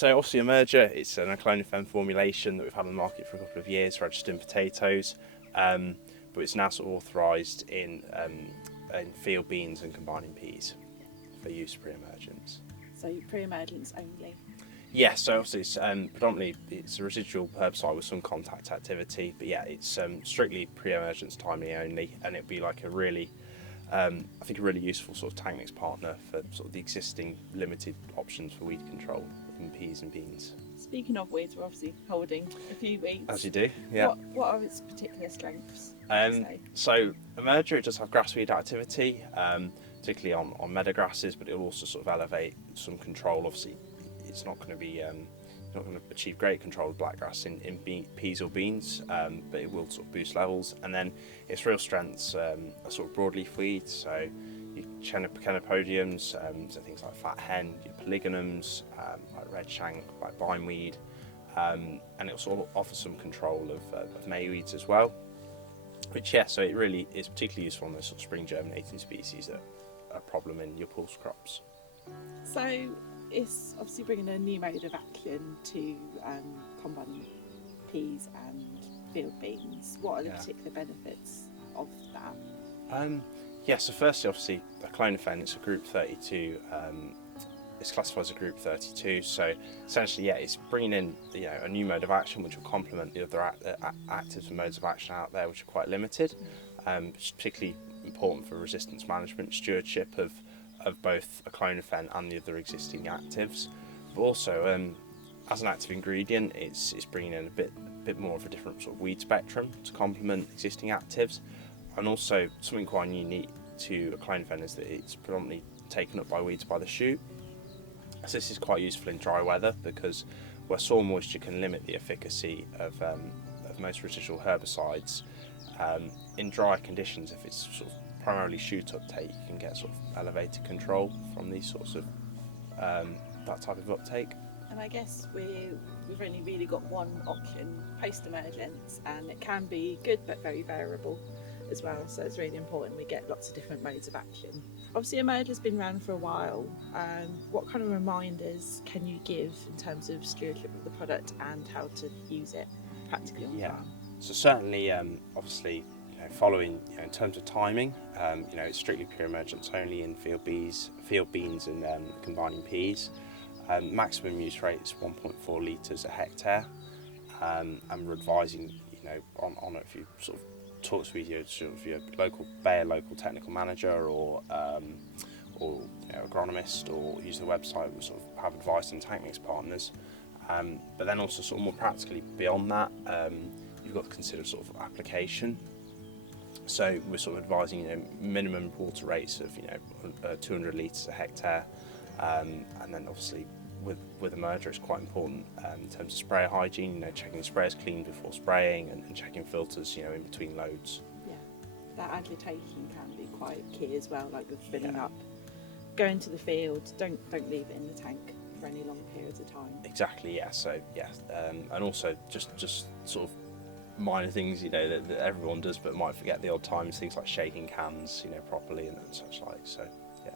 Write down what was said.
So obviously Emerger, it's an aclonophen formulation that we've had on the market for a couple of years, registered in potatoes, but it's now sort of authorised in field beans and combining peas for use pre-emergence. So pre-emergence only. Yeah, so obviously it's predominantly it's a residual herbicide with some contact activity, but yeah, it's strictly pre-emergence timely only, and it'd be like a really, I think a really useful sort of tank mix partner for sort of the existing limited options for weed control in peas and beans. Speaking of weeds, we're obviously holding a few weeds. As you do, yeah. What are its particular strengths? So Emerger, it does have grassweed activity, particularly on meadow grasses, but it will also sort of elevate some control. Obviously, it's not going to be not going to achieve great control of blackgrass in peas or beans, but it will sort of boost levels. And then its real strengths are sort of broadleaf weeds, so your chenopodiums, so things like Fat-hen, your polygonums, like Redshank, like bindweed, and it also offers some control of mayweeds as well. Which, yeah, so it really is particularly useful on those sort of spring germinating species that are a problem in your pulse crops. So it's obviously bringing a new mode of action to combining peas and field beans. What are the particular benefits of that? Yeah, so firstly, obviously, aclonophen, it's a group 32. It's classified as a group 32, so essentially, yeah, it's bringing in a new mode of action which will complement the other actives and modes of action out there, which are quite limited. It's particularly important for resistance management, stewardship of both aclonophen and the other existing actives. But also, as an active ingredient, it's bringing in a bit more of a different sort of weed spectrum to complement existing actives. And also, something quite unique to aclonophen is that it's predominantly taken up by weeds by the shoot. So this is quite useful in dry weather because where soil moisture can limit the efficacy of most residual herbicides, in dry conditions, if it's sort of primarily shoot uptake, you can get sort of elevated control from these sorts of that type of uptake. And I guess we've only really got one option post-emergence, and it can be good but very variable as well, so it's really important we get lots of different modes of action. Obviously Emerger's been around for a while. What kind of reminders can you give in terms of stewardship of the product and how to use it practically on the farm? So certainly, obviously, following in terms of timing, it's strictly pre-emergence only in field beans and combining peas. Maximum use rate is 1.4 litres a hectare, and we're advising on it if you sort of talks with your local technical manager or agronomist, or use the website. We sort of have advice and tank mix partners, but then also sort of more practically beyond that, you've got to consider sort of application. So we're sort of advising minimum water rates of 200 litres a hectare, and then obviously with Emerger it's quite important in terms of sprayer hygiene, checking the sprayers clean before spraying and checking filters in between loads. Yeah, that agitation can be quite key as well, like with filling up. Going to the field, don't leave it in the tank for any long periods of time. Exactly, yeah. So and also just sort of minor things that everyone does but might forget the odd times, things like shaking cans properly and such like, so yeah.